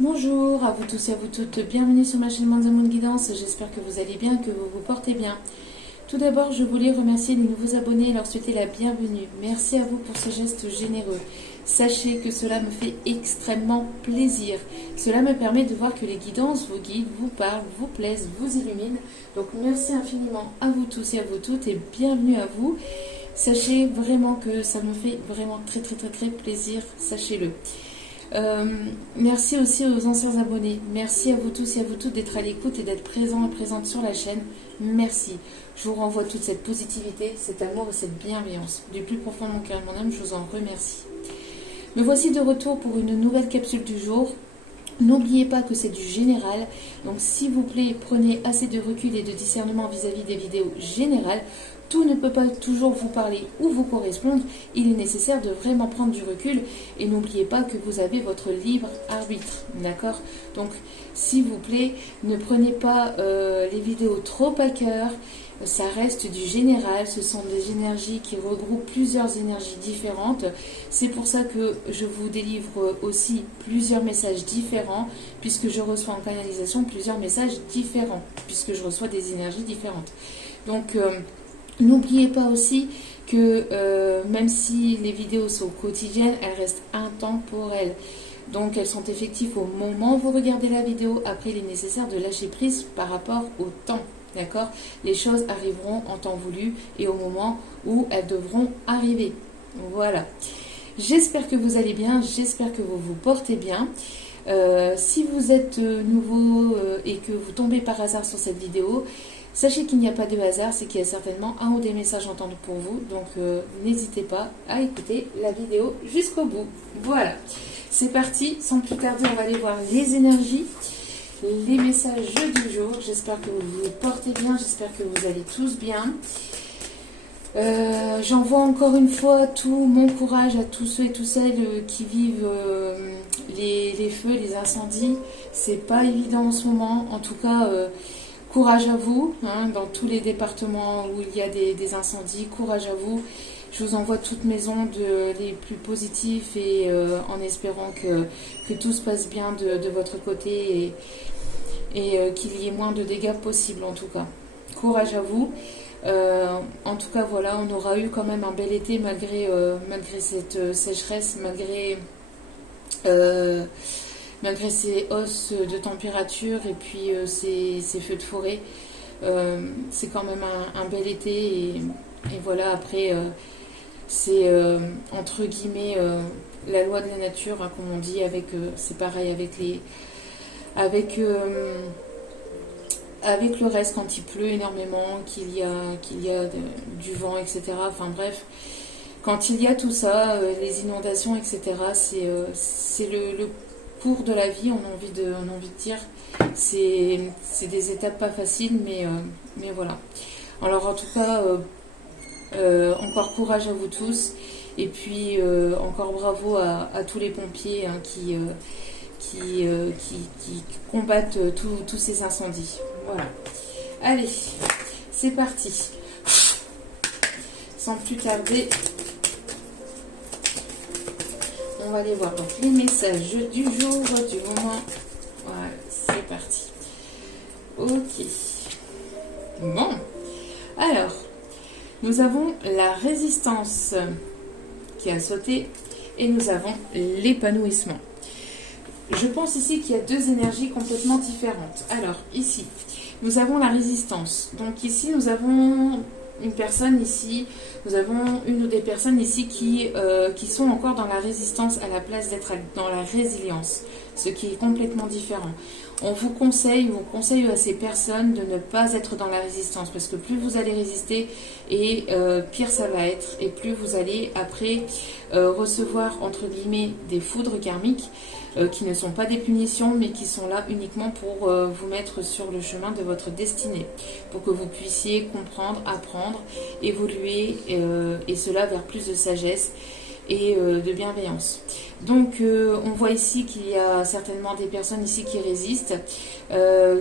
Bonjour à vous tous et à vous toutes, bienvenue sur ma chaîne Manzamoun Guidance, j'espère que vous allez bien, que vous vous portez bien. Tout d'abord, je voulais remercier les nouveaux abonnés et leur souhaiter la bienvenue. Merci à vous pour ce geste généreux. Sachez que cela me fait extrêmement plaisir. Cela me permet de voir que les guidances vous guident, vous parlent, vous plaisent, vous illuminent. Donc merci infiniment à vous tous et à vous toutes et bienvenue à vous. Sachez vraiment que ça me fait vraiment très plaisir, sachez-le. Merci aussi aux anciens abonnés. Merci à vous tous et à vous toutes d'être à l'écoute et d'être présents et présentes sur la chaîne. Merci. Je vous renvoie toute cette positivité, cet amour et cette bienveillance. Du plus profond de mon cœur et de mon âme, je vous en remercie. Me voici de retour pour une nouvelle capsule du jour. N'oubliez pas que c'est du général, donc s'il vous plaît, prenez assez de recul et de discernement vis-à-vis des vidéos générales. Tout ne peut pas toujours vous parler ou vous correspondre, il est nécessaire de vraiment prendre du recul et n'oubliez pas que vous avez votre libre arbitre, d'accord? Donc s'il vous plaît, ne prenez pas les vidéos trop à cœur, ça reste du général, ce sont des énergies qui regroupent plusieurs énergies différentes. C'est pour ça que je vous délivre aussi plusieurs messages différents, puisque je reçois en canalisation plusieurs messages différents, puisque je reçois des énergies différentes. Donc, n'oubliez pas aussi que même si les vidéos sont quotidiennes, elles restent intemporelles. Donc, elles sont effectives au moment où vous regardez la vidéo. Après, il est nécessaire de lâcher prise par rapport au temps. D'accord? Les choses arriveront en temps voulu et au moment où elles devront arriver. Voilà. J'espère que vous allez bien, j'espère que vous vous portez bien. Si vous êtes nouveau et que vous tombez par hasard sur cette vidéo, sachez qu'il n'y a pas de hasard, c'est qu'il y a certainement un ou des messages entendus pour vous. Donc n'hésitez pas à écouter la vidéo jusqu'au bout. Voilà. C'est parti, sans plus tarder, on va aller voir les énergies. Les messages du jour, j'espère que vous vous portez bien, j'espère que vous allez tous bien. J'envoie encore une fois tout mon courage à tous ceux et toutes celles qui vivent les feux, les incendies. C'est pas évident en ce moment, en tout cas courage à vous, hein, dans tous les départements où il y a des incendies, courage à vous. Je vous envoie toutes mes ondes les plus positifs et en espérant que tout se passe bien de votre côté et qu'il y ait moins de dégâts possibles en tout cas. Courage à vous. En tout cas voilà, on aura eu quand même un bel été malgré cette sécheresse, malgré ces hausses de température et puis ces feux de forêt. C'est quand même un bel été et voilà, après c'est entre guillemets la loi de la nature, hein, comme on dit, c'est pareil avec le reste quand il pleut énormément, qu'il y a du vent, etc. Enfin bref, quand il y a tout ça, les inondations, etc., c'est le cours de la vie, on a envie de dire. C'est des étapes pas faciles, mais voilà. Alors en tout cas, encore courage à vous tous. Et puis encore bravo à tous les pompiers hein, qui combattent tous ces incendies. Voilà. Allez, c'est parti. Sans plus tarder, on va aller voir donc les messages du jour, du moment. Voilà, c'est parti. Ok. Bon. Alors, nous avons la résistance qui a sauté et nous avons l'épanouissement. Je pense ici qu'il y a deux énergies complètement différentes. Alors, ici, nous avons la résistance. Donc ici, nous avons une personne ici, nous avons une ou des personnes ici qui sont encore dans la résistance à la place d'être dans la résilience, ce qui est complètement différent. On vous conseille à ces personnes de ne pas être dans la résistance, parce que plus vous allez résister, et pire ça va être, et plus vous allez après recevoir entre guillemets des foudres karmiques, qui ne sont pas des punitions, mais qui sont là uniquement pour vous mettre sur le chemin de votre destinée, pour que vous puissiez comprendre, apprendre, évoluer, et cela vers plus de sagesse et de bienveillance. Donc on voit ici qu'il y a certainement des personnes ici qui résistent,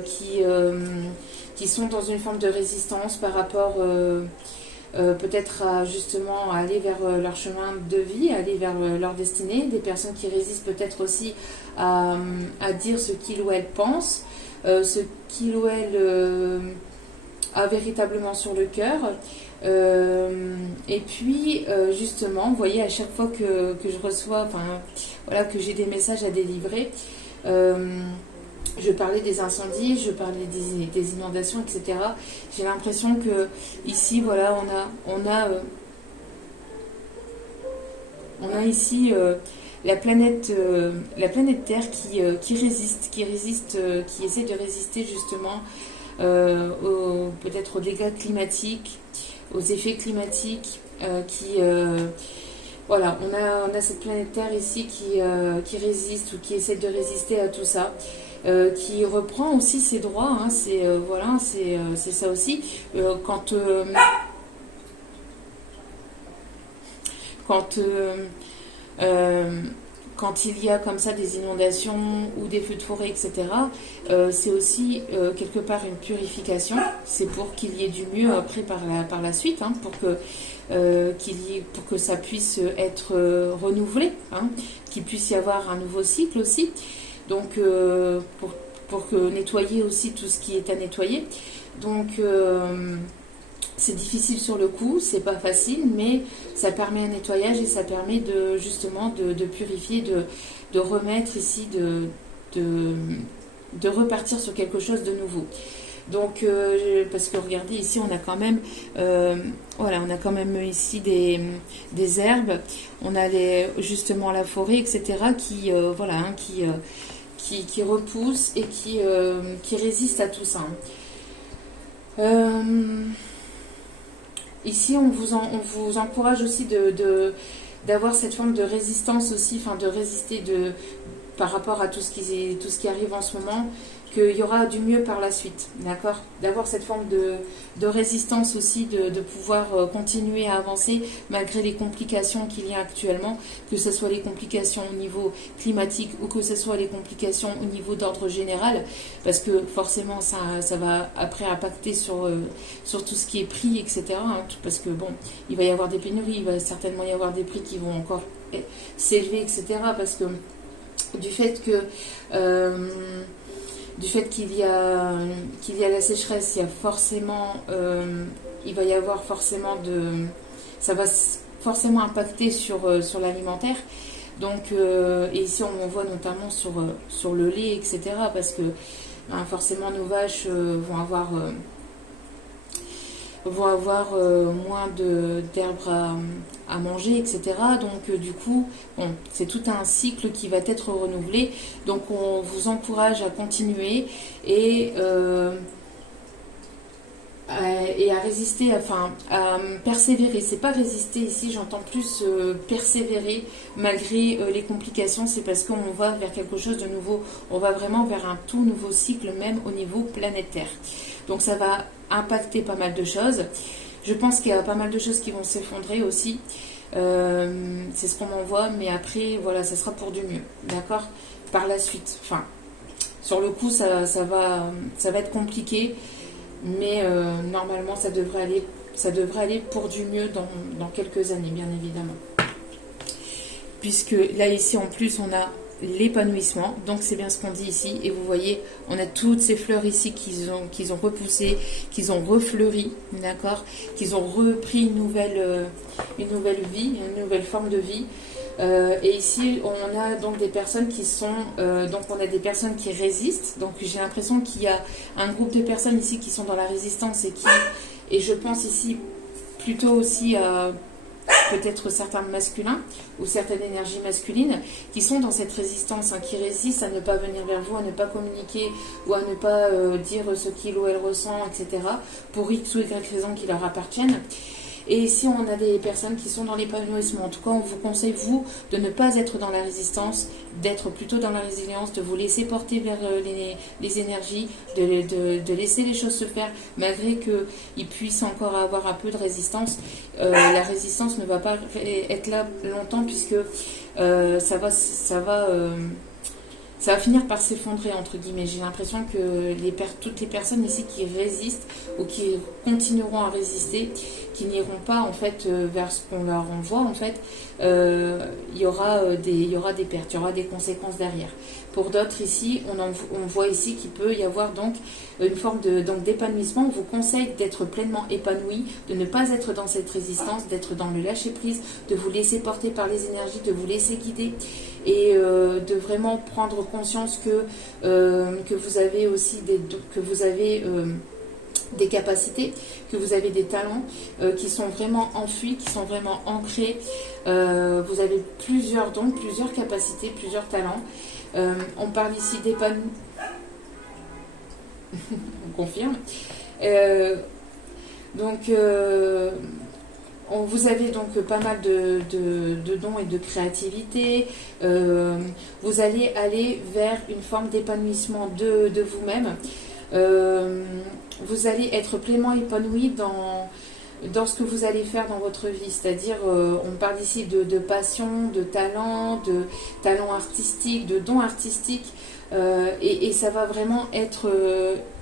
qui sont dans une forme de résistance par rapport peut-être à justement aller vers leur chemin de vie, aller vers leur destinée, des personnes qui résistent peut-être aussi à dire ce qu'il ou elle pense, ce qu'il ou elle a véritablement sur le cœur. Et puis justement, vous voyez, à chaque fois que je reçois, enfin voilà, que j'ai des messages à délivrer, je parlais des incendies, je parlais des inondations, etc. J'ai l'impression que ici, voilà, on a ici la planète Terre qui résiste, qui essaie de résister justement peut-être aux dégâts climatiques, aux effets climatiques, voilà, on a cette planète Terre ici qui résiste ou qui essaie de résister à tout ça. Qui reprend aussi ses droits, hein, voilà, c'est ça aussi. Quand quand quand il y a comme ça des inondations ou des feux de forêt, etc., c'est aussi quelque part une purification. C'est pour qu'il y ait du mieux après par la suite, hein, pour que ça puisse être renouvelé, hein, qu'il puisse y avoir un nouveau cycle aussi. Donc, pour que nettoyer aussi tout ce qui est à nettoyer. Donc, c'est difficile sur le coup, c'est pas facile, mais ça permet un nettoyage et ça permet justement de purifier, de remettre ici, de repartir sur quelque chose de nouveau. Donc, parce que regardez, ici, on a quand même, voilà, on a quand même ici des herbes, on a justement la forêt, etc., voilà, hein, qui repousse et qui résiste à tout ça. Ici, on vous encourage aussi d'avoir cette forme de résistance aussi, enfin de résister par rapport à tout ce qui arrive en ce moment, qu'il y aura du mieux par la suite, d'accord? D'avoir cette forme de résistance aussi, de pouvoir continuer à avancer malgré les complications qu'il y a actuellement, que ce soit les complications au niveau climatique ou que ce soit les complications au niveau d'ordre général, parce que forcément ça va après impacter sur tout ce qui est prix, etc. hein, parce que bon, il va y avoir des pénuries, il va certainement y avoir des prix qui vont encore s'élever, etc. Parce que du fait qu'il y a la sécheresse, il va y avoir forcément ça va forcément impacter sur l'alimentaire. Donc, et ici on voit notamment sur le lait, etc. Parce que forcément nos vaches vont avoir moins d'herbes à manger, etc. Donc du coup, bon, c'est tout un cycle qui va être renouvelé. Donc on vous encourage à continuer et à résister, enfin à persévérer. C'est pas résister ici, j'entends plus persévérer malgré les complications. C'est parce qu'on va vers quelque chose de nouveau. On va vraiment vers un tout nouveau cycle, même au niveau planétaire. Donc ça va impacter pas mal de choses. Je pense qu'il y a pas mal de choses qui vont s'effondrer aussi. C'est ce qu'on m'envoie, mais après, voilà, ça sera pour du mieux. D'accord? Par la suite. Enfin, sur le coup, ça va être compliqué. Mais normalement, ça devrait aller pour du mieux dans quelques années, bien évidemment. Puisque là, ici, en plus, on a l'épanouissement, donc c'est bien ce qu'on dit ici, et vous voyez, on a toutes ces fleurs ici qu'ils ont repoussé, qu'ils ont refleuri, d'accord, qu'ils ont repris une nouvelle vie, une nouvelle forme de vie. Et ici, on a donc des personnes on a des personnes qui résistent. Donc j'ai l'impression qu'il y a un groupe de personnes ici qui sont dans la résistance et je pense ici plutôt aussi à peut-être certains masculins ou certaines énergies masculines qui sont dans cette résistance, hein, qui résistent à ne pas venir vers vous, à ne pas communiquer ou à ne pas dire ce qu'il ou elle ressent, etc. pour X ou Y raisons qui leur appartiennent. Et ici, on a des personnes qui sont dans l'épanouissement. En tout cas, on vous conseille, vous, de ne pas être dans la résistance, d'être plutôt dans la résilience, de vous laisser porter vers les énergies, de laisser les choses se faire, malgré qu'ils puissent encore avoir un peu de résistance. La résistance ne va pas être là longtemps, puisque ça va ça va finir par s'effondrer, entre guillemets. J'ai l'impression que toutes les personnes ici qui résistent ou qui continueront à résister, qui n'iront pas en fait vers ce qu'on leur envoie, en fait, il y aura des pertes, il y aura des conséquences derrière. Pour d'autres ici, on voit ici qu'il peut y avoir donc une forme d'épanouissement. On vous conseille d'être pleinement épanoui, de ne pas être dans cette résistance, d'être dans le lâcher-prise, de vous laisser porter par les énergies, de vous laisser guider et de vraiment prendre conscience que vous avez aussi des capacités, que vous avez des talents qui sont vraiment enfuis, qui sont vraiment ancrés. Vous avez plusieurs dons, plusieurs capacités, plusieurs talents. On parle ici d'épanouissement. On confirme. Vous avez donc pas mal de dons et de créativité. Vous allez aller vers une forme d'épanouissement de vous-même. Vous allez être pleinement épanoui dans ce que vous allez faire dans votre vie. C'est-à-dire, on parle ici de passion, de talent artistique, de dons artistiques. Et ça va vraiment être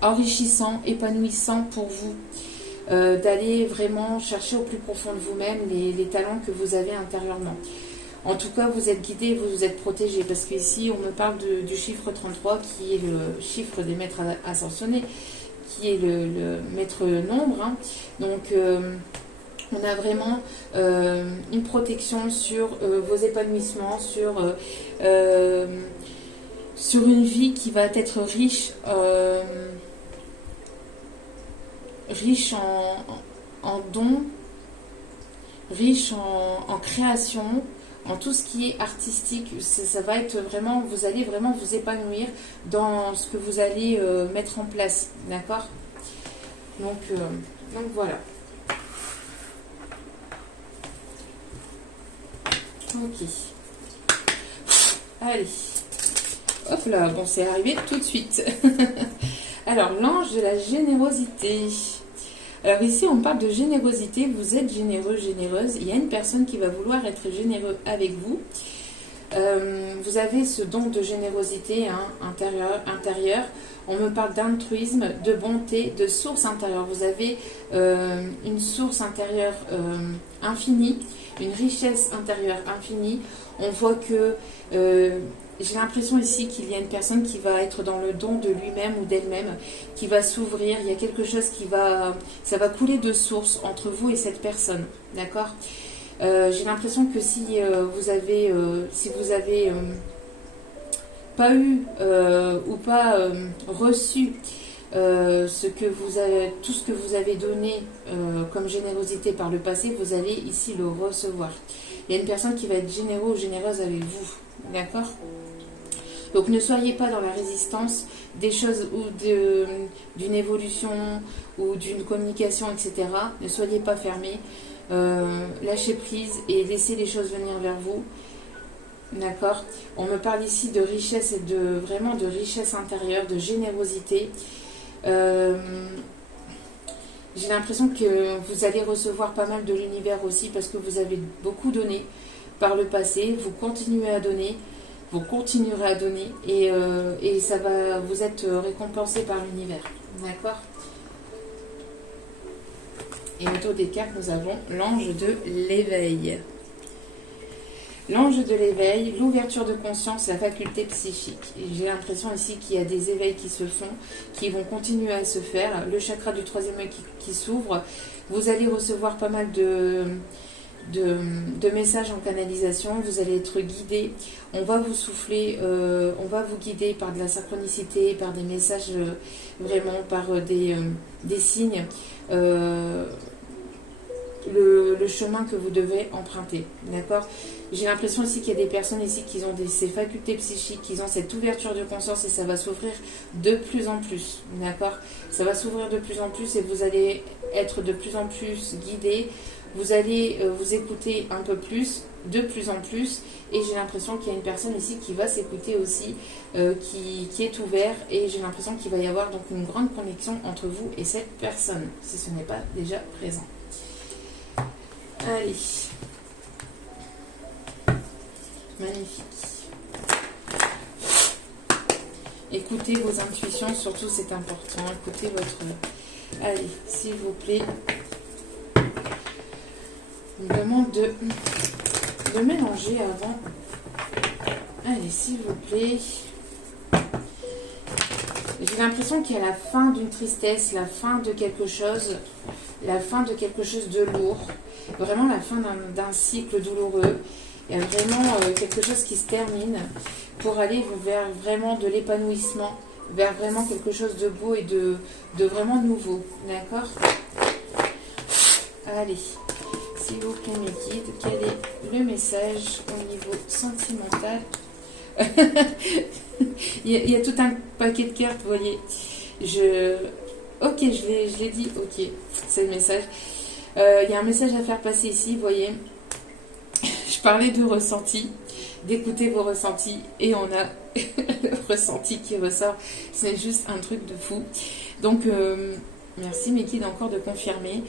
enrichissant, épanouissant pour vous. D'aller vraiment chercher au plus profond de vous-même les talents que vous avez intérieurement. En tout cas, vous êtes guidé, vous êtes protégé, parce qu'ici, on me parle du chiffre 33, qui est le chiffre des maîtres ascensionnés, qui est le maître nombre. Hein. Donc, on a vraiment une protection sur vos épanouissements, sur une vie qui va être riche en dons, riche en création, en tout ce qui est artistique. Ça va être vraiment, vous allez vraiment vous épanouir dans ce que vous allez mettre en place, d'accord? Donc voilà. Ok. Allez. Hop là, bon, c'est arrivé tout de suite. Alors, l'ange de la générosité. Alors ici, on parle de générosité. Vous êtes généreux, généreuse. Il y a une personne qui va vouloir être généreux avec vous. Vous avez ce don de générosité intérieur. On me parle d'altruisme, de bonté, de source intérieure. Vous avez une source intérieure infinie, une richesse intérieure infinie. On voit que j'ai l'impression ici qu'il y a une personne qui va être dans le don de lui-même ou d'elle-même, qui va s'ouvrir. Il y a quelque chose ça va couler de source entre vous et cette personne, d'accord? J'ai l'impression que si vous avez pas eu ou pas reçu tout ce que vous avez donné comme générosité par le passé, vous allez ici le recevoir. Il y a une personne qui va être généreux ou généreuse avec vous, d'accord? Donc ne soyez pas dans la résistance des choses ou d'une évolution ou d'une communication, etc. Ne soyez pas fermés. Lâchez prise et laissez les choses venir vers vous. D'accord? On me parle ici de richesse et vraiment de richesse intérieure, de générosité. J'ai l'impression que vous allez recevoir pas mal de l'univers aussi parce que vous avez beaucoup donné par le passé. Vous continuez à donner. Vous continuerez à donner et ça va vous être récompensé par l'univers. D'accord? Et autour des cartes, nous avons l'ange de l'éveil. L'ange de l'éveil, l'ouverture de conscience, la faculté psychique. J'ai l'impression ici qu'il y a des éveils qui se font, qui vont continuer à se faire. Le chakra du troisième œil qui s'ouvre. Vous allez recevoir pas mal de messages en canalisation. Vous allez être guidé. On va vous souffler, on va vous guider par de la synchronicité, par des messages, vraiment par des signes. Le chemin que vous devez emprunter, d'accord? J'ai l'impression ici qu'il y a des personnes ici qui ont ces facultés psychiques, qui ont cette ouverture de conscience et ça va s'ouvrir de plus en plus, d'accord? Ça va s'ouvrir de plus en plus et vous allez être de plus en plus guidé, vous allez vous écouter un peu plus, de plus en plus, et j'ai l'impression qu'il y a une personne ici qui va s'écouter aussi, qui est ouvert, et j'ai l'impression qu'il va y avoir donc une grande connexion entre vous et cette personne, si ce n'est pas déjà présent. Allez. Magnifique. Écoutez vos intuitions, surtout c'est important. Écoutez votre... Allez, s'il vous plaît. On me demande de mélanger avant. Allez, s'il vous plaît. J'ai l'impression qu'il y a la fin d'une tristesse, la fin de quelque chose, la fin de quelque chose de lourd. Vraiment la fin d'un cycle douloureux. Il y a vraiment quelque chose qui se termine pour aller vers vraiment de l'épanouissement, vers vraiment quelque chose de beau et de vraiment nouveau. D'accord? Allez, s'il vous plaît mes guides, quel est le message au niveau sentimental? il y a tout un paquet de cartes, vous voyez. Ok, je l'ai dit, ok, c'est le message. Il y a un message à faire passer ici, vous voyez. Je parlais de ressenti, d'écouter vos ressentis, et on a le ressenti qui ressort. C'est juste un truc de fou. Donc, merci mes guides encore de confirmer.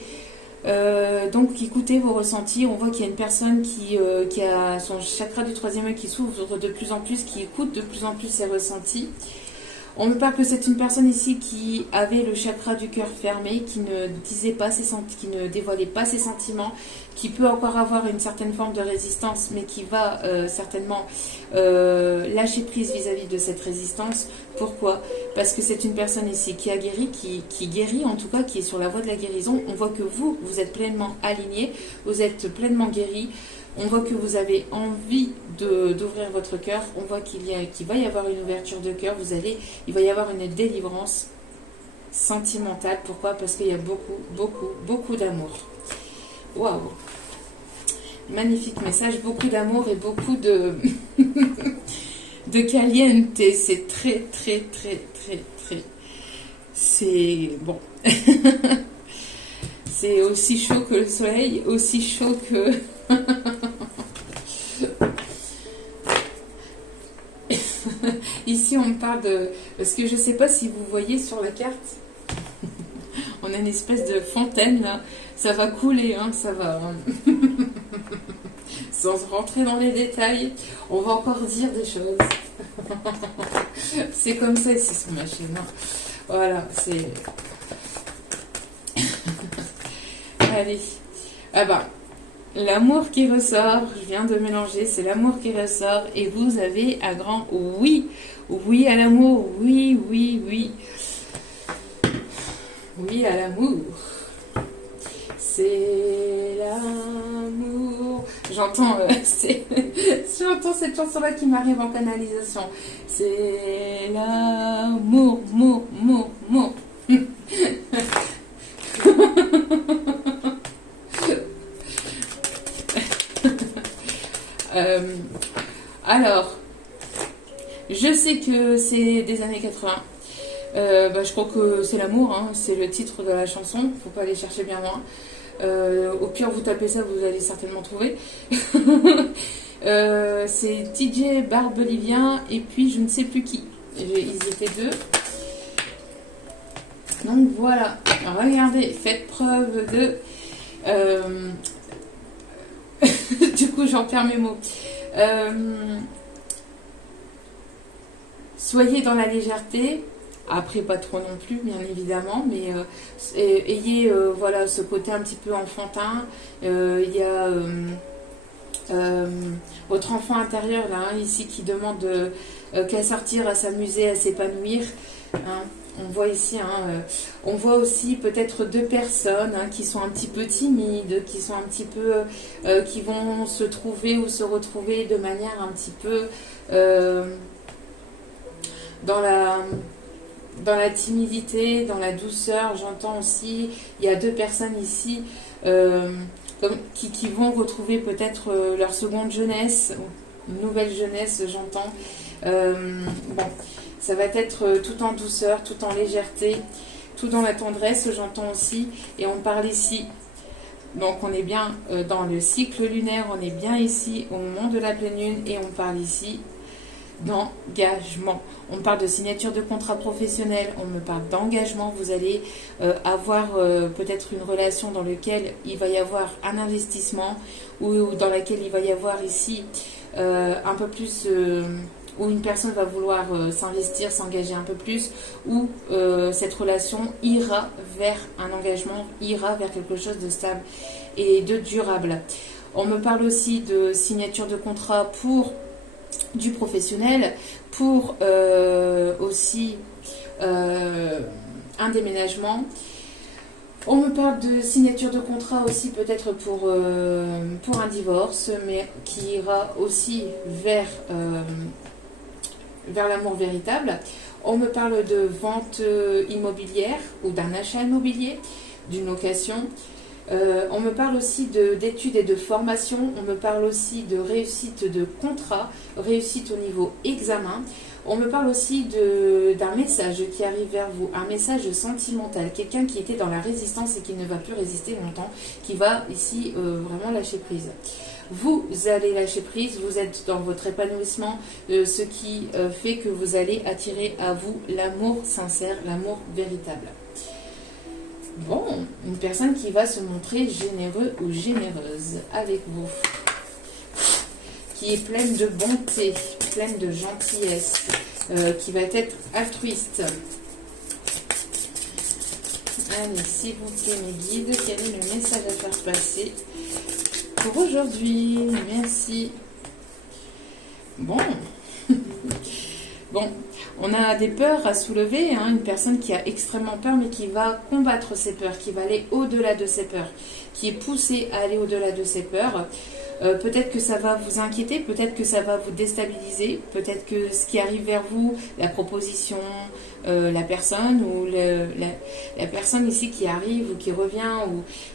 Donc écoutez vos ressentis, on voit qu'il y a une personne qui a son chakra du troisième œil qui s'ouvre de plus en plus, qui écoute de plus en plus ses ressentis. On me parle que c'est une personne ici qui avait le chakra du cœur fermé, qui ne disait pas qui ne dévoilait pas ses sentiments, qui peut encore avoir une certaine forme de résistance, mais qui va certainement lâcher prise vis-à-vis de cette résistance. Pourquoi? Parce que c'est une personne ici qui a guéri, qui guérit en tout cas, qui est sur la voie de la guérison. On voit que vous êtes pleinement aligné, vous êtes pleinement guéri. On voit que vous avez envie d'ouvrir votre cœur. On voit qu'il va y avoir une ouverture de cœur. Il va y avoir une délivrance sentimentale. Pourquoi? Parce qu'il y a beaucoup d'amour. Waouh! Magnifique message. Beaucoup d'amour et beaucoup de caliente. C'est très. C'est bon. C'est aussi chaud que le soleil, aussi chaud que... Ici, on me parle de... Parce que je ne sais pas si vous voyez sur la carte, on a une espèce de fontaine, là. Ça va couler, hein, ça va... Sans rentrer dans les détails, on va encore dire des choses. C'est comme ça ici sur ma chaîne. Hein. Voilà, c'est... Allez. Ah bah, l'amour qui ressort, je viens de mélanger, c'est l'amour qui ressort. Et vous avez un grand oui. Oui à l'amour, oui. Oui à l'amour. C'est l'amour. J'entends j'entends cette chanson-là qui m'arrive en canalisation. C'est l'amour, mour. Alors, je sais que c'est des années 80. Je crois que c'est l'amour, hein, c'est le titre de la chanson. Faut pas aller chercher bien loin. Au pire, vous tapez ça, vous allez certainement trouver. C'est DJ Barbelivien et puis je ne sais plus qui. Ils étaient deux. Donc voilà, regardez, faites preuve de... Du coup, j'en perds mes mots. Soyez dans la légèreté. Après, pas trop non plus, bien évidemment, mais ayez voilà, ce côté un petit peu enfantin. Il y a votre enfant intérieur, là, hein, ici, qui demande qu'à sortir, à s'amuser, à s'épanouir. Hein. On voit ici, hein, on voit aussi peut-être deux personnes hein, qui sont un petit peu timides, qui sont un petit peu, qui vont se trouver ou se retrouver de manière un petit peu dans la timidité, dans la douceur. J'entends aussi, il y a deux personnes ici qui vont retrouver peut-être leur seconde jeunesse, une nouvelle jeunesse, j'entends. Bon. Ça va être tout en douceur, tout en légèreté, tout dans la tendresse, j'entends aussi. Et on parle ici, donc on est bien dans le cycle lunaire, on est bien ici au moment de la pleine lune et on parle ici d'engagement. On parle de signature de contrat professionnel, on me parle d'engagement. Vous allez avoir peut-être une relation dans laquelle il va y avoir un investissement ou dans laquelle il va y avoir ici un peu plus... où une personne va vouloir s'investir, s'engager un peu plus, ou cette relation ira vers un engagement, ira vers quelque chose de stable et de durable. On me parle aussi de signature de contrat pour du professionnel, pour aussi un déménagement. On me parle de signature de contrat aussi peut-être pour un divorce, mais qui ira aussi vers l'amour véritable. On me parle de vente immobilière ou d'un achat immobilier, d'une location. On me parle aussi d'études et de formation. On me parle aussi de réussite de contrat, réussite au niveau examen. On me parle aussi d'un message qui arrive vers vous, un message sentimental, quelqu'un qui était dans la résistance et qui ne va plus résister longtemps, qui va ici vraiment lâcher prise. Vous allez lâcher prise, vous êtes dans votre épanouissement, ce qui fait que vous allez attirer à vous l'amour sincère, l'amour véritable. Bon, une personne qui va se montrer généreux ou généreuse avec vous, qui est pleine de bonté, pleine de gentillesse, qui va être altruiste. Allez, s'il vous plaît, mes guides, quel est le message à faire passer pour aujourd'hui? Merci. Bon. Bon, on a des peurs à soulever, hein, une personne qui a extrêmement peur, mais qui va combattre ses peurs, qui va aller au-delà de ses peurs, qui est poussée à aller au-delà de ses peurs. Peut-être que ça va vous inquiéter, peut-être que ça va vous déstabiliser, peut-être que ce qui arrive vers vous, la proposition, la personne ou la personne ici qui arrive ou qui revient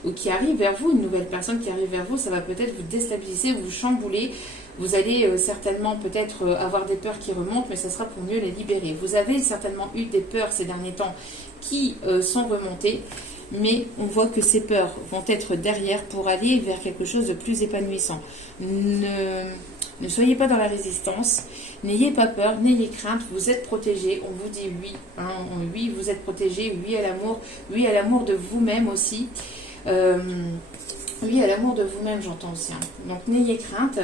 ou qui arrive vers vous, une nouvelle personne qui arrive vers vous, ça va peut-être vous déstabiliser, vous chambouler. Vous allez certainement peut-être avoir des peurs qui remontent, mais ça sera pour mieux les libérer. Vous avez certainement eu des peurs ces derniers temps qui sont remontées, mais on voit que ces peurs vont être derrière pour aller vers quelque chose de plus épanouissant. Ne soyez pas dans la résistance, n'ayez pas peur, n'ayez crainte, vous êtes protégé, on vous dit oui, hein, oui vous êtes protégé, oui à l'amour de vous-même aussi. Oui à l'amour de vous-même j'entends aussi. Hein. Donc n'ayez crainte.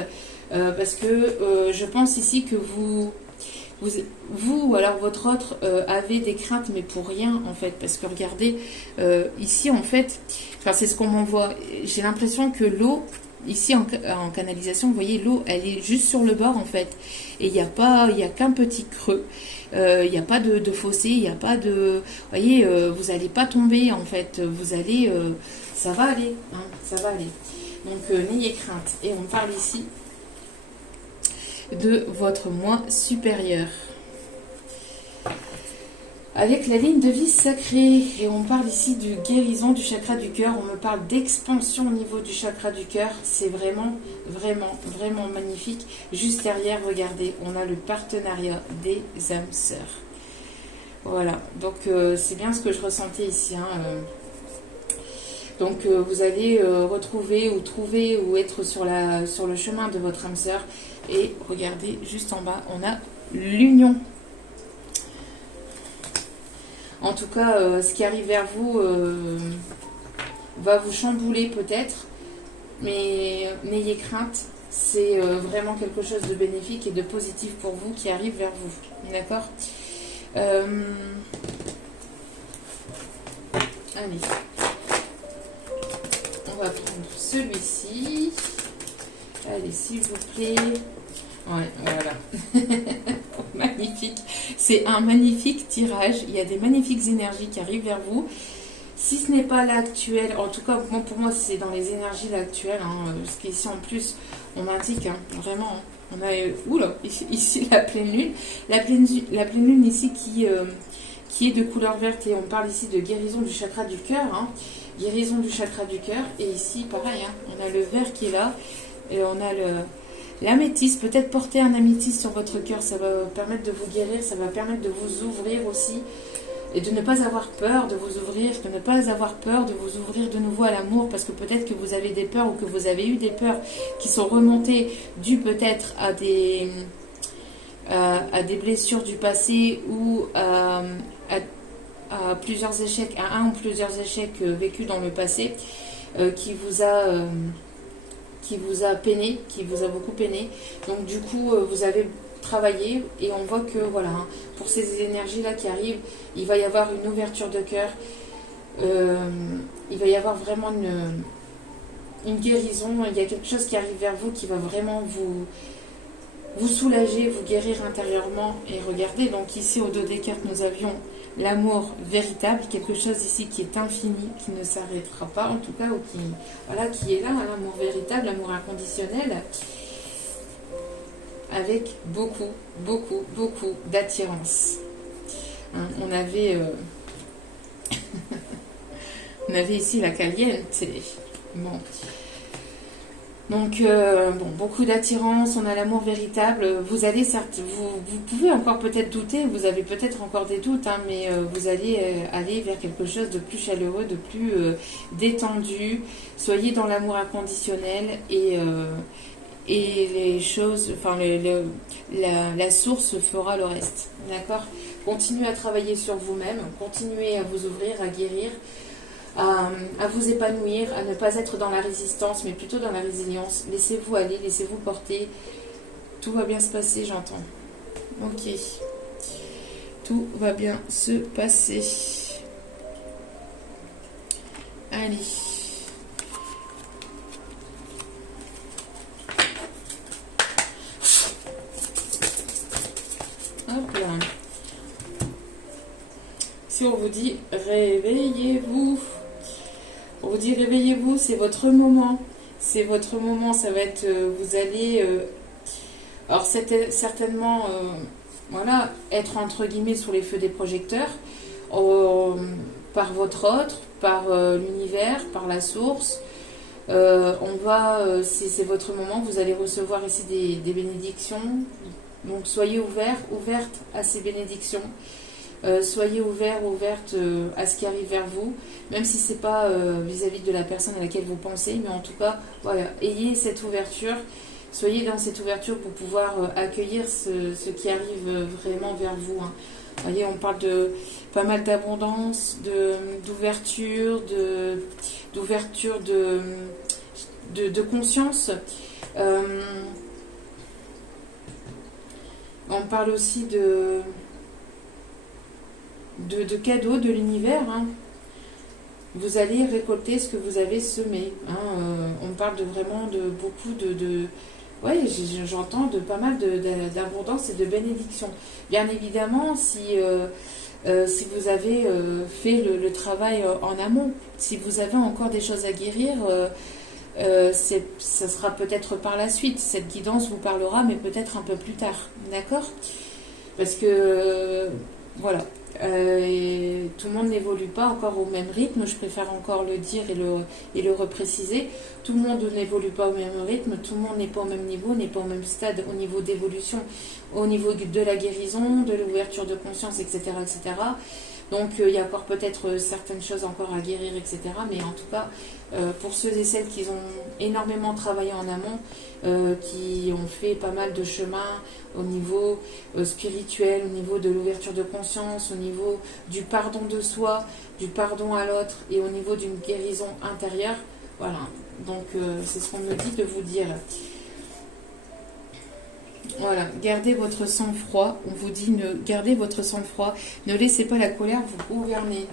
Parce que je pense ici que vous ou alors votre autre avez des craintes, mais pour rien en fait. Parce que regardez, ici en fait, enfin, c'est ce qu'on m'envoie. J'ai l'impression que l'eau, ici en canalisation, vous voyez, l'eau, elle est juste sur le bord en fait. Et il n'y a qu'un petit creux. Il n'y a pas de fossé, il n'y a pas de... Vous voyez, vous n'allez pas tomber en fait. Vous allez... ça va aller, hein, ça va aller. Donc n'ayez crainte. Et on parle ici de votre moi supérieur. Avec la ligne de vie sacrée, et on parle ici du guérison du chakra du cœur, on me parle d'expansion au niveau du chakra du cœur, c'est vraiment, vraiment, vraiment magnifique. Juste derrière, regardez, on a le partenariat des âmes sœurs. Voilà, donc c'est bien ce que je ressentais ici, hein, donc vous allez retrouver ou trouver ou être sur le chemin de votre âme sœur. Et regardez, juste en bas, on a l'union. En tout cas, ce qui arrive vers vous va vous chambouler peut-être. Mais n'ayez crainte, c'est vraiment quelque chose de bénéfique et de positif pour vous qui arrive vers vous. D'accord ? Allez. On va prendre celui-ci. Allez, s'il vous plaît. Ouais, voilà. Magnifique. C'est un magnifique tirage. Il y a des magnifiques énergies qui arrivent vers vous. Si ce n'est pas l'actuel, en tout cas, pour moi, c'est dans les énergies l'actuelle. Hein, parce qu'ici, en plus, on m'indique, hein, vraiment, hein, on a, oula, ici, la pleine lune. La pleine lune ici qui est de couleur verte. Et on parle ici de guérison du chakra du cœur. Hein, guérison du chakra du cœur. Et ici, pareil, hein, on a le vert qui est là. Et on a l'améthyste. Peut-être porter un améthyste sur votre cœur, ça va permettre de vous guérir, ça va permettre de vous ouvrir aussi. Et de ne pas avoir peur de vous ouvrir, de ne pas avoir peur de vous ouvrir de nouveau à l'amour, parce que peut-être que vous avez des peurs ou que vous avez eu des peurs qui sont remontées dues peut-être à des blessures du passé ou à plusieurs échecs, à un ou plusieurs échecs vécus dans le passé qui vous a peiné, qui vous a beaucoup peiné. Donc du coup, vous avez travailler et on voit que voilà, hein, pour ces énergies-là qui arrivent, il va y avoir une ouverture de cœur, il va y avoir vraiment une guérison, il y a quelque chose qui arrive vers vous qui va vraiment vous soulager, vous guérir intérieurement. Et regardez, donc ici au dos des cartes, nous avions l'amour véritable, quelque chose ici qui est infini, qui ne s'arrêtera pas en tout cas, ou qui, voilà, qui est là, hein, l'amour véritable, l'amour inconditionnel, avec beaucoup, beaucoup, beaucoup d'attirance. Hein, on avait on avait ici la caliente. Bon. Donc, bon, beaucoup d'attirance, on a l'amour véritable. Vous allez, certes, vous pouvez encore peut-être douter, vous avez peut-être encore des doutes, hein, mais vous allez aller vers quelque chose de plus chaleureux, de plus détendu. Soyez dans l'amour inconditionnel et les choses, enfin, la source fera le reste. D'accord ? Continuez à travailler sur vous-même, continuez à vous ouvrir, à guérir. À vous épanouir, à ne pas être dans la résistance, mais plutôt dans la résilience. Laissez-vous aller, laissez-vous porter. Tout va bien se passer, j'entends. Ok. Tout va bien se passer. Allez. Hop là. Si on vous dit réveillez-vous, on vous dit réveillez-vous, c'est votre moment. C'est votre moment, ça va être, vous allez, alors certainement, voilà, être entre guillemets sous les feux des projecteurs, par votre autre, par l'univers, par la source. On va, c'est votre moment, vous allez recevoir ici des bénédictions. Donc soyez ouverte à ces bénédictions. Soyez ouverte à ce qui arrive vers vous, même si c'est pas vis-à-vis de la personne à laquelle vous pensez, mais en tout cas, voilà, ayez cette ouverture, soyez dans cette ouverture pour pouvoir accueillir ce qui arrive vraiment vers vous. Hein. Vous voyez, on parle de pas mal d'abondance, d'ouverture, d'ouverture de conscience. On parle aussi de cadeaux de l'univers. Hein. Vous allez récolter ce que vous avez semé. Hein. On parle vraiment de beaucoup ouais, j'entends de pas mal d'abondance et de bénédiction. Bien évidemment, si vous avez fait le travail en amont, si vous avez encore des choses à guérir, ça sera peut-être par la suite. Cette guidance vous parlera, mais peut-être un peu plus tard. D'accord ? Parce que, voilà. Et tout le monde n'évolue pas encore au même rythme, je préfère encore le dire et le repréciser. Tout le monde n'évolue pas au même rythme, tout le monde n'est pas au même niveau, n'est pas au même stade au niveau d'évolution, au niveau de la guérison, de l'ouverture de conscience, etc. etc. Donc il y a encore peut-être certaines choses encore à guérir, etc. Mais en tout cas, pour ceux et celles qui ont énormément travaillé en amont, qui ont fait pas mal de chemin au niveau spirituel, au niveau de l'ouverture de conscience, au niveau du pardon de soi, du pardon à l'autre et au niveau d'une guérison intérieure. Voilà, donc c'est ce qu'on me dit de vous dire. Voilà, gardez votre sang-froid. On vous dit, gardez votre sang-froid. Ne laissez pas la colère vous gouverner.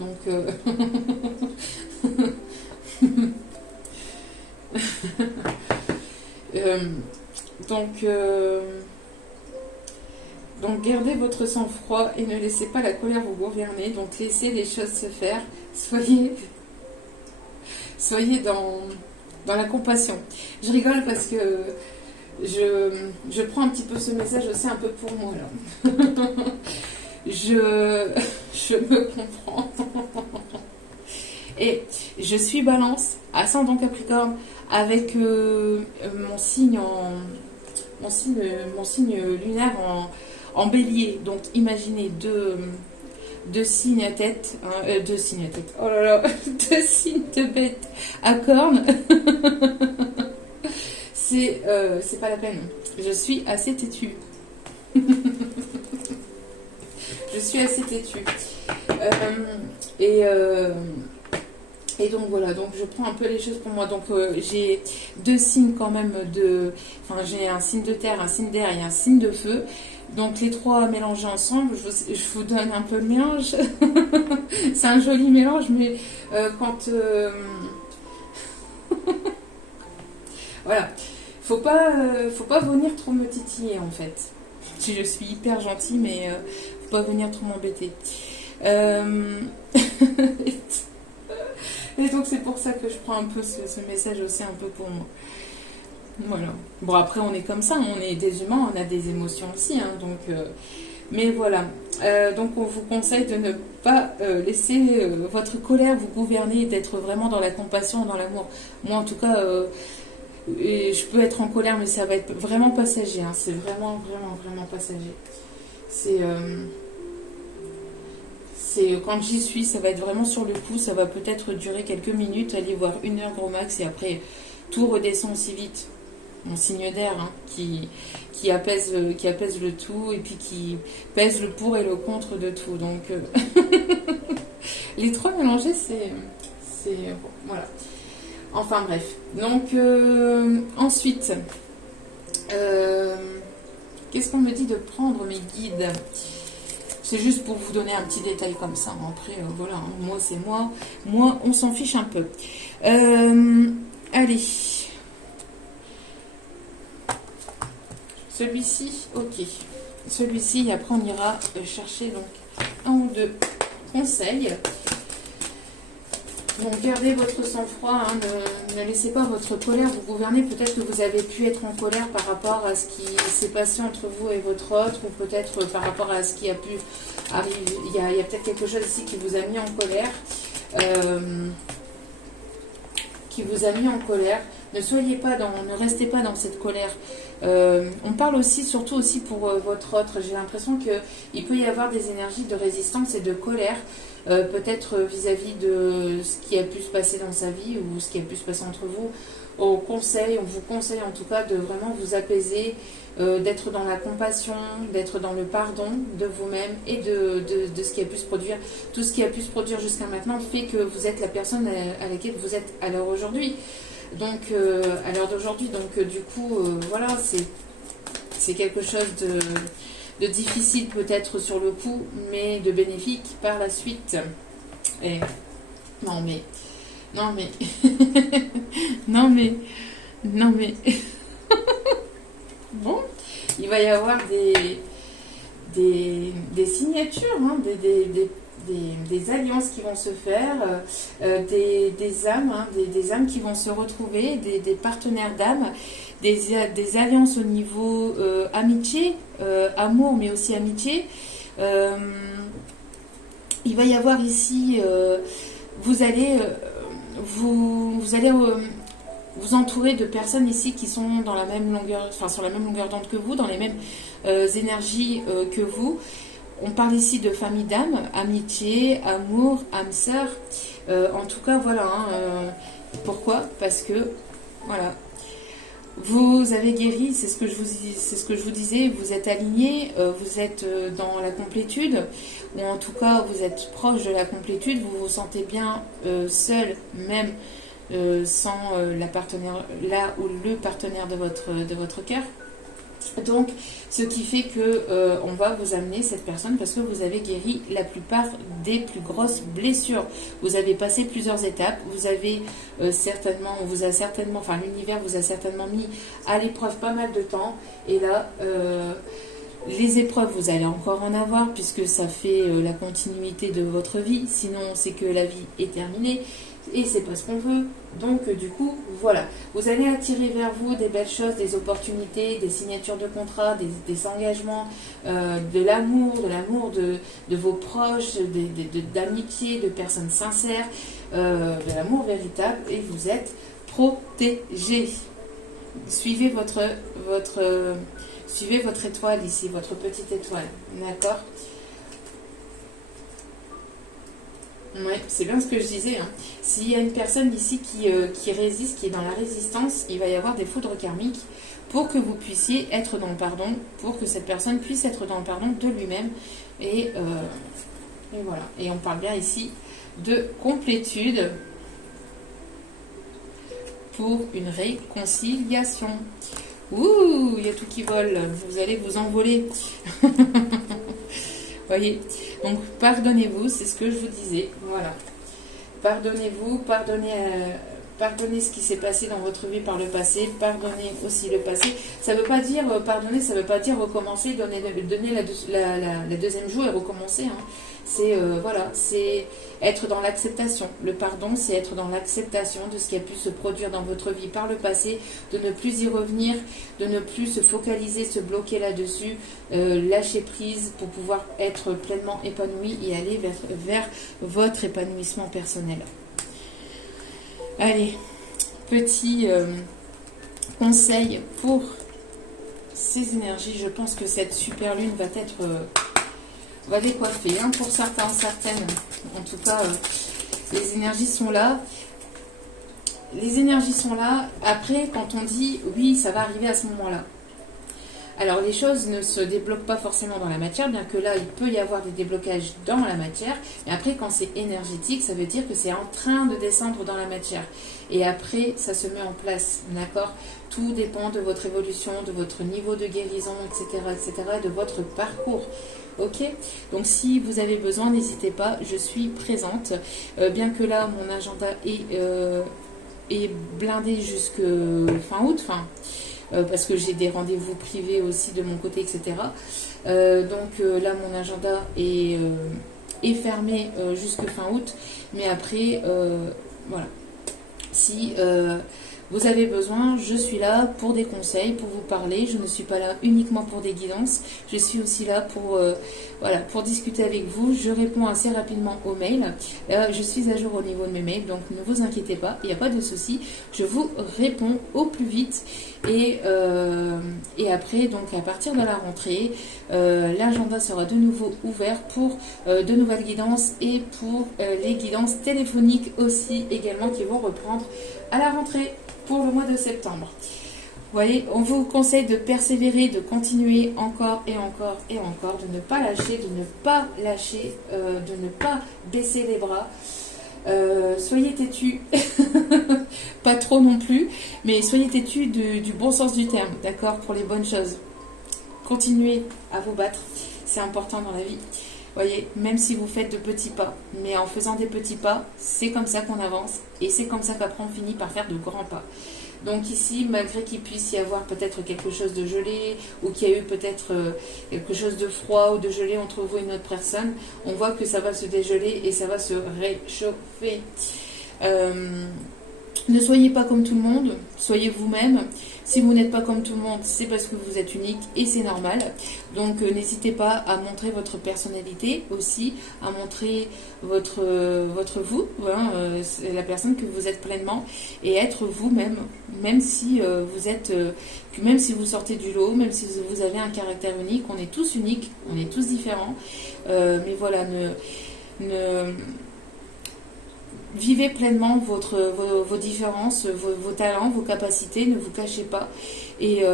Donc gardez votre sang-froid et ne laissez pas la colère vous gouverner. Donc laissez les choses se faire. Soyez dans la compassion. Je rigole parce que je prends un petit peu ce message aussi un peu pour moi là. je me comprends. Et je suis Balance, ascendant Capricorne, avec mon signe lunaire en Bélier. Donc imaginez deux signes à tête, hein, deux signes à tête. Oh là là, deux signes de bête à cornes. C'est pas la peine. Je suis assez têtue. Je suis assez têtue. Et donc voilà, donc je prends un peu les choses pour moi. Donc j'ai deux signes quand même enfin j'ai un signe de terre, un signe d'air et un signe de feu. Donc les trois mélangés ensemble, je vous donne un peu le mélange. C'est un joli mélange, mais quand... voilà. Faut pas venir trop me titiller en fait. Je suis hyper gentille, mais faut pas venir trop m'embêter. Et donc c'est pour ça que je prends un peu ce message aussi un peu pour moi. Voilà. Bon, après, on est comme ça, on est des humains, on a des émotions aussi. Hein, donc, mais voilà. Donc, on vous conseille de ne pas laisser votre colère vous gouverner et d'être vraiment dans la compassion, dans l'amour. Moi, en tout cas, et je peux être en colère, mais ça va être vraiment passager. Hein, c'est vraiment, vraiment, vraiment passager. C'est quand j'y suis, ça va être vraiment sur le coup. Ça va peut-être durer quelques minutes, aller voir 1 heure gros max, et après, tout redescend si vite. Mon signe d'air hein, qui apaise le tout et puis qui pèse le pour et le contre de tout. Donc les trois mélangés, c'est bon, voilà. Enfin bref. Donc ensuite, qu'est-ce qu'on me dit de prendre mes guides? C'est juste pour vous donner un petit détail comme ça. Après, voilà, hein, moi c'est moi. Moi, on s'en fiche un peu. Allez. Celui-ci, ok. Celui-ci, après on ira chercher donc 1 ou 2 conseils. Donc gardez votre sang-froid, hein, ne laissez pas votre colère vous gouverner. Peut-être que vous avez pu être en colère par rapport à ce qui s'est passé entre vous et votre autre, ou peut-être par rapport à ce qui a pu arriver. Il y a peut-être quelque chose ici qui vous a mis en colère. Ne restez pas dans cette colère. On parle aussi, surtout aussi pour votre autre. J'ai l'impression qu'il peut y avoir des énergies de résistance et de colère, peut-être vis-à-vis de ce qui a pu se passer dans sa vie ou ce qui a pu se passer entre vous. On vous conseille en tout cas de vraiment vous apaiser, d'être dans la compassion, d'être dans le pardon de vous-même et de ce qui a pu se produire. Tout ce qui a pu se produire jusqu'à maintenant fait que vous êtes la personne à laquelle vous êtes à l'heure aujourd'hui. Donc, à l'heure d'aujourd'hui, donc du coup, voilà, c'est quelque chose de difficile peut-être sur le coup, mais de bénéfique par la suite. Et non mais, non mais, bon, il va y avoir des signatures, hein, des alliances qui vont se faire, des âmes, hein, des âmes qui vont se retrouver, des partenaires d'âmes, des alliances au niveau amitié, amour, mais aussi amitié. Il va y avoir ici, vous allez vous entourer de personnes ici qui sont dans la même longueur, enfin sur la même longueur d'onde que vous, dans les mêmes énergies que vous. On parle ici de famille d'âme, amitié, amour, âme sœur. En tout cas, voilà. Hein, pourquoi? Parce que, voilà, vous avez guéri, c'est ce que je vous disais, vous êtes aligné, vous êtes dans la complétude, ou en tout cas, vous êtes proche de la complétude, vous vous sentez bien seul, même sans la partenaire, là ou le partenaire de votre cœur. Donc, ce qui fait que on va vous amener cette personne parce que vous avez guéri la plupart des plus grosses blessures. Vous avez passé plusieurs étapes. Vous avez enfin l'univers vous a certainement mis à l'épreuve pas mal de temps. Et là, les épreuves, vous allez encore en avoir puisque ça fait la continuité de votre vie. Sinon, c'est que la vie est terminée. Et c'est pas ce qu'on veut. Donc du coup, voilà. Vous allez attirer vers vous des belles choses, des opportunités, des signatures de contrats, des engagements, de l'amour de vos proches, d'amitié, de personnes sincères, de l'amour véritable. Et vous êtes protégés. Suivez votre étoile ici, votre petite étoile. D'accord ? Oui, c'est bien ce que je disais. Hein. S'il y a une personne ici qui résiste, qui est dans la résistance, il va y avoir des foudres karmiques pour que vous puissiez être dans le pardon, pour que cette personne puisse être dans le pardon de lui-même. Et voilà. Et on parle bien ici de complétude pour une réconciliation. Ouh, il y a tout qui vole. Vous allez vous envoler. Voyez. Donc, pardonnez-vous, c'est ce que je vous disais. Voilà. Pardonnez-vous, pardonnez ce qui s'est passé dans votre vie par le passé, pardonnez aussi le passé. Ça ne veut pas dire pardonner, ça ne veut pas dire recommencer, donner la deuxième joue et recommencer. Hein. C'est voilà, c'est être dans l'acceptation. Le pardon, c'est être dans l'acceptation de ce qui a pu se produire dans votre vie par le passé, de ne plus y revenir, de ne plus se focaliser, se bloquer là-dessus, lâcher prise pour pouvoir être pleinement épanoui et aller vers votre épanouissement personnel. Allez, petit conseil pour ces énergies. Je pense que cette super lune va être va décoiffer, hein, pour certains, certaines. En tout cas, les énergies sont là. Les énergies sont là. Après, quand on dit oui, ça va arriver à ce moment-là. Alors, les choses ne se débloquent pas forcément dans la matière, bien que là, il peut y avoir des déblocages dans la matière. Mais après, quand c'est énergétique, ça veut dire que c'est en train de descendre dans la matière. Et après, ça se met en place, d'accord? Tout dépend de votre évolution, de votre niveau de guérison, etc., de votre parcours. Ok, donc si vous avez besoin, n'hésitez pas, je suis présente. Bien que là, mon agenda est blindé jusque fin août, parce que j'ai des rendez-vous privés aussi de mon côté, etc. Donc là, mon agenda est fermé jusque fin août. Mais après, voilà. Si vous avez besoin, je suis là pour des conseils, pour vous parler. Je ne suis pas là uniquement pour des guidances. Je suis aussi là pour, voilà, pour discuter avec vous. Je réponds assez rapidement aux mails. Je suis à jour au niveau de mes mails, donc ne vous inquiétez pas, il n'y a pas de souci. Je vous réponds au plus vite. Et après, donc à partir de la rentrée, l'agenda sera de nouveau ouvert pour de nouvelles guidances et pour les guidances téléphoniques aussi également qui vont reprendre à la rentrée pour le mois de septembre. Vous voyez, on vous conseille de persévérer, de continuer encore et encore et encore, de ne pas lâcher, de ne pas baisser les bras. Soyez têtus, pas trop non plus, mais soyez têtus du bon sens du terme, d'accord, pour les bonnes choses. Continuez à vous battre, c'est important dans la vie. Voyez, même si vous faites de petits pas, mais en faisant des petits pas, c'est comme ça qu'on avance et c'est comme ça qu'après on finit par faire de grands pas. Donc ici, malgré qu'il puisse y avoir peut-être quelque chose de gelé ou qu'il y a eu peut-être quelque chose de froid ou de gelé entre vous et une autre personne, on voit que ça va se dégeler et ça va se réchauffer. Ne soyez pas comme tout le monde, soyez vous-même. Si vous n'êtes pas comme tout le monde, c'est parce que vous êtes unique et c'est normal. Donc n'hésitez pas à montrer votre personnalité aussi, à montrer votre vous, hein, la personne que vous êtes pleinement et être vous-même, même si même si vous sortez du lot, même si vous avez un caractère unique, on est tous uniques, on est tous différents. Mais voilà, vivez pleinement vos différences, vos talents, vos capacités, ne vous cachez pas et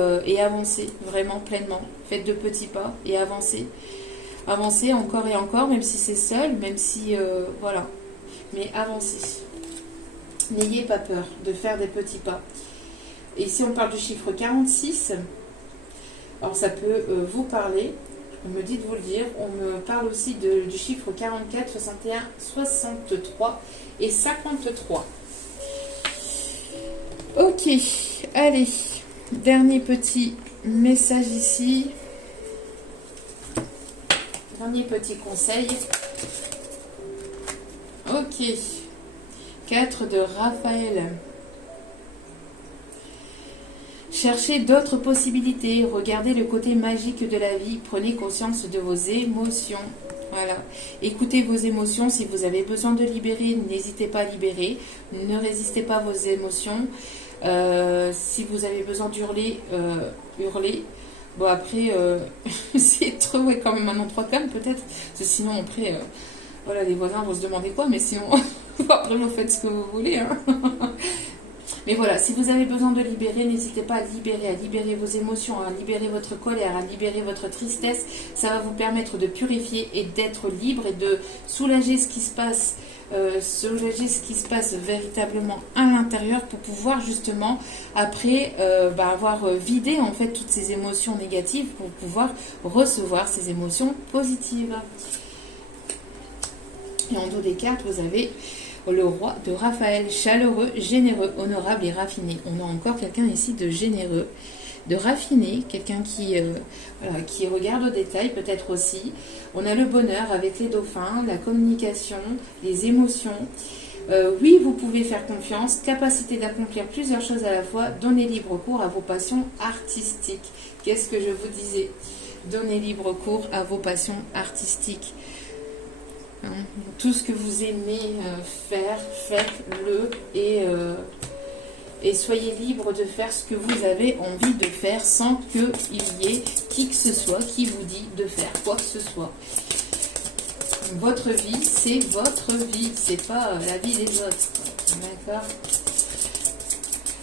avancez vraiment pleinement. Faites de petits pas et avancez. Avancez encore et encore, même si c'est seul, même si... voilà. Mais avancez. N'ayez pas peur de faire des petits pas. Et si on parle du chiffre 46, alors ça peut vous parler. On me dit de vous le dire. On me parle aussi du chiffre 44, 61, 63 et 53. Ok, allez. Dernier petit message ici. Dernier petit conseil. Ok. 4 de Raphaël. Cherchez d'autres possibilités, regardez le côté magique de la vie, prenez conscience de vos émotions. Voilà. Écoutez vos émotions, si vous avez besoin de libérer, n'hésitez pas à libérer, ne résistez pas à vos émotions. Si vous avez besoin d'hurler, hurlez. Bon après, essayez de trouver quand même un endroit calme peut-être, parce que sinon après, voilà, les voisins vont se demander quoi, mais sinon, après vous faites ce que vous voulez. Hein. Mais voilà, si vous avez besoin de libérer, n'hésitez pas à libérer vos émotions, à libérer votre colère, à libérer votre tristesse. Ça va vous permettre de purifier et d'être libre et de soulager ce qui se passe soulager ce qui se passe véritablement à l'intérieur pour pouvoir justement après avoir vidé en fait toutes ces émotions négatives pour pouvoir recevoir ces émotions positives. Et en dos des cartes, vous avez le roi de Raphaël, chaleureux, généreux, honorable et raffiné. On a encore quelqu'un ici de généreux, de raffiné, quelqu'un qui regarde aux détails peut-être aussi. On a le bonheur avec les dauphins, la communication, les émotions. Oui, vous pouvez faire confiance, capacité d'accomplir plusieurs choses à la fois, donnez libre cours à vos passions artistiques. Qu'est-ce que je vous disais? Donnez libre cours à vos passions artistiques. Tout ce que vous aimez faire, faites-le et soyez libre de faire ce que vous avez envie de faire sans qu'il y ait qui que ce soit qui vous dit de faire quoi que ce soit. Votre vie, c'est votre vie, c'est pas la vie des autres. D'accord?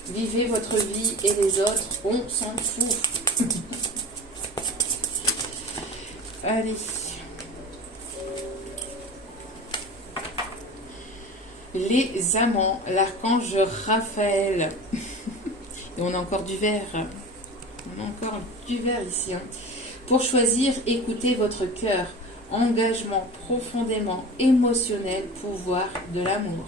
Vivez votre vie et les autres, on s'en fout. Allez. Les amants, l'archange Raphaël. Et on a encore du vert. On a encore du vert ici. Pour choisir, écoutez votre cœur. Engagement profondément émotionnel, pouvoir de l'amour.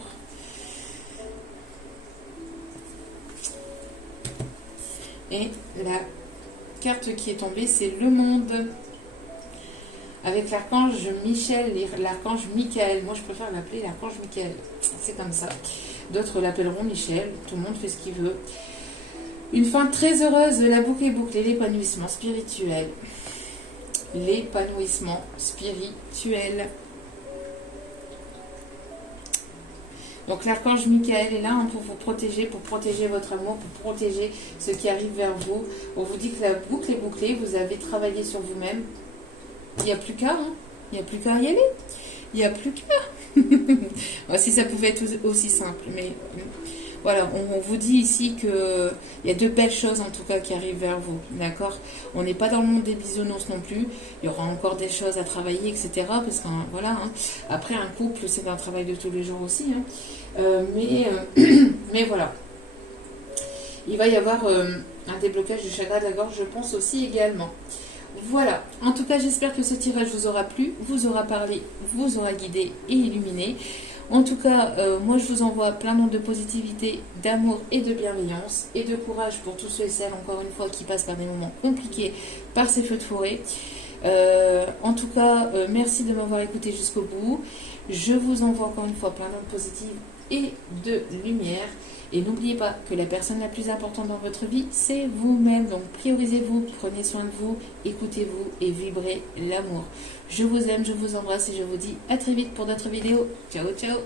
Et la carte qui est tombée, c'est le monde. Avec l'archange Michel et l'archange Michael. Moi, je préfère l'appeler l'archange Michael. C'est comme ça. D'autres l'appelleront Michel. Tout le monde fait ce qu'il veut. Une fin très heureuse. La boucle est bouclée. L'épanouissement spirituel. L'épanouissement spirituel. Donc, l'archange Michael est là pour vous protéger, pour protéger votre amour, pour protéger ce qui arrive vers vous. On vous dit que la boucle est bouclée. Vous avez travaillé sur vous-même. Il n'y a plus qu'à, hein. Il n'y a plus qu'à y aller. Il n'y a plus qu'à. Si ça pouvait être aussi simple. Mais voilà, on vous dit ici qu'il y a de belles choses en tout cas qui arrivent vers vous. D'accord? On n'est pas dans le monde des bisounours non plus. Il y aura encore des choses à travailler, etc. Parce que voilà, hein. Après un couple, c'est un travail de tous les jours aussi. Hein. Mais voilà. Il va y avoir un déblocage du chakra de la gorge, je pense aussi également. Voilà, en tout cas j'espère que ce tirage vous aura plu, vous aura parlé, vous aura guidé et illuminé. En tout cas, moi je vous envoie plein nombre de positivité, d'amour et de bienveillance et de courage pour tous ceux et celles, encore une fois, qui passent par des moments compliqués par ces feux de forêt. En tout cas, merci de m'avoir écouté jusqu'au bout. Je vous envoie encore une fois plein d'ondes positives et de lumière. Et n'oubliez pas que la personne la plus importante dans votre vie, c'est vous-même. Donc priorisez-vous, prenez soin de vous, écoutez-vous et vibrez l'amour. Je vous aime, je vous embrasse et je vous dis à très vite pour d'autres vidéos. Ciao, ciao!